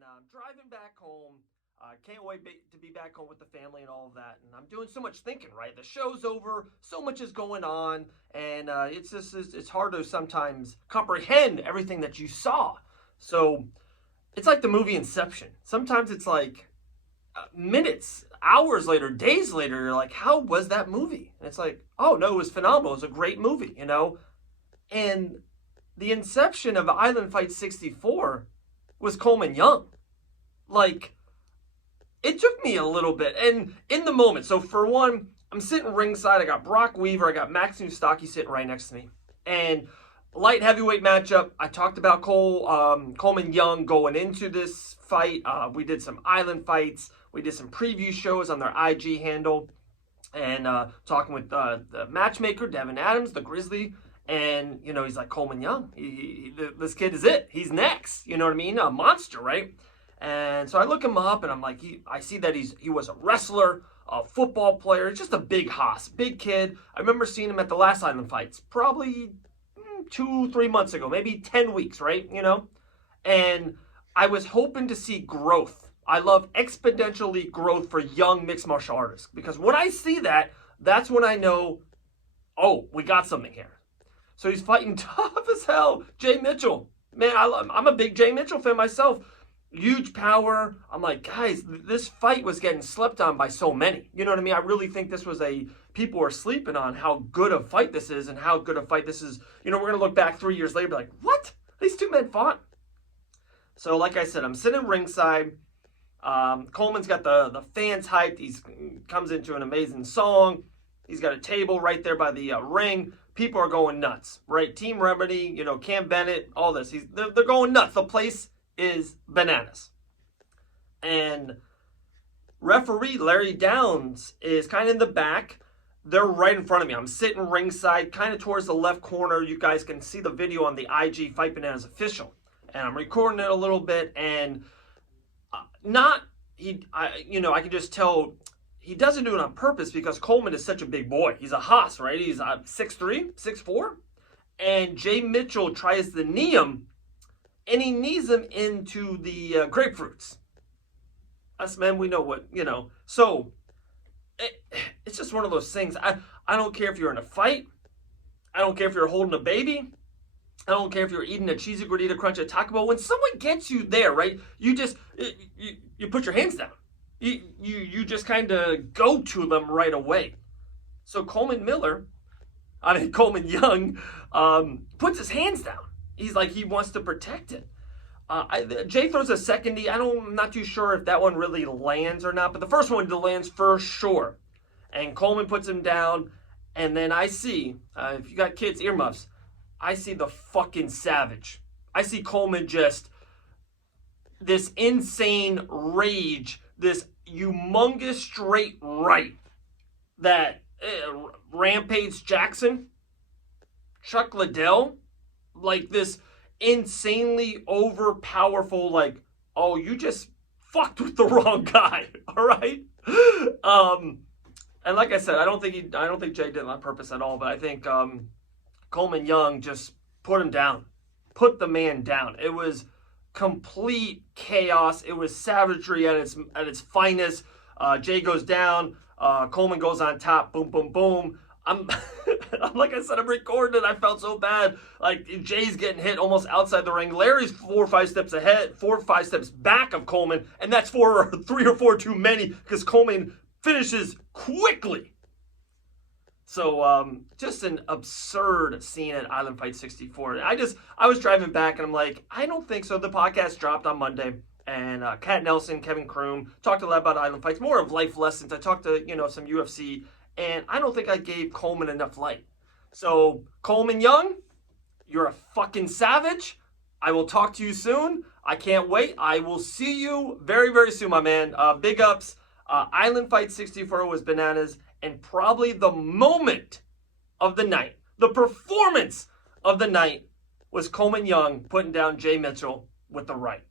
and I'm driving back home. Can't wait to be back home with the family and all of that. And I'm doing so much thinking, right? The show's over, so much is going on, and it's hard to sometimes comprehend everything that you saw. So it's like the movie Inception. Sometimes it's like minutes, hours later, days later, you're like, how was that movie? And it's like, oh no, it was phenomenal. It was a great movie, you know? And the inception of Island Fight 64 was Coleman Young. Like, it took me a little bit. And in the moment, so for one, I'm sitting ringside. I got Brock Weaver. I got Max Newstocki sitting right next to me. And light heavyweight matchup. I talked about Coleman Young going into this fight. We did some Island Fights. We did some preview shows on their IG handle. And talking with the matchmaker, Devin Adams, the Grizzly. And, you know, he's like, Coleman Young. This kid is it. He's next. You know what I mean? A monster, right? And so I look him up, and I'm like, I see that he was a wrestler, a football player. He's just a big hoss, big kid. I remember seeing him at the last Island Fights, probably 2-3 months ago, maybe 10 weeks, right? You know? And I was hoping to see growth. I love exponentially growth for young mixed martial artists, because when I see that, that's when I know, oh, we got something here. So he's fighting tough as hell. Jay Mitchell. Man, I'm a big Jay Mitchell fan myself. Huge power. I'm like, guys, this fight was getting slept on by so many. You know what I mean? I really think this was people were sleeping on how good a fight this is and how good a fight this is. You know, we're going to look back 3 years later and be like, what? These two men fought. So like I said, I'm sitting ringside. Coleman's got the fans hyped. He comes into an amazing song. He's got a table right there by the ring. People are going nuts, right? Team Remedy, you know, Cam Bennett, all this. They're going nuts. The place is bananas. And referee Larry Downs is kind of in the back. They're right in front of me. I'm sitting ringside, kind of towards the left corner. You guys can see the video on the IG Fight Bananas official. And I'm recording it a little bit, and I can just tell he doesn't do it on purpose, because Coleman is such a big boy. He's a hoss, right? He's 6'3", 6'4". And Jay Mitchell tries to knee him, and he knees him into the grapefruits. Us men, we know what, you know. So, it's just one of those things. I don't care if you're in a fight. I don't care if you're holding a baby. I don't care if you're eating a cheesy gordita crunch at Taco Bell. When someone gets you there, right, you just, you put your hands down. You just kind of go to them right away. So Coleman Young puts his hands down. He's like, he wants to protect it. Jay throws a second knee. I'm not too sure if that one really lands or not, but the first one lands for sure. And Coleman puts him down, and then I see, if you got kids, earmuffs, I see the fucking savage. I see Coleman just, this insane rage, this humongous straight right that Rampage Jackson, Chuck Liddell, like this insanely overpowerful, like, oh, you just fucked with the wrong guy, all right? And like I said, I don't think Jay did it on purpose at all, but I think Coleman Young just put him down, put the man down. It was complete chaos. It was savagery at its finest. Jay goes down. Coleman goes on top. Boom, boom, boom. I'm like I said, I'm recording it. I felt so bad. Like, Jay's getting hit almost outside the ring. Larry's 4 or 5 steps ahead, 4 or 5 steps back of Coleman, and that's 3 or 4 too many, because Coleman finishes quickly. So, just an absurd scene at Island Fight 64. I was driving back, and I'm like, I don't think so. The podcast dropped on Monday, and Kat Nelson, Kevin Kroom talked a lot about Island Fights, more of life lessons. I talked to, some UFC, and I don't think I gave Coleman enough light. So, Coleman Young, you're a fucking savage. I will talk to you soon. I can't wait. I will see you very, very soon, my man. Big ups. Island Fight 64 was bananas. And probably the moment of the night, the performance of the night, was Coleman Young putting down Jay Mitchell with the right.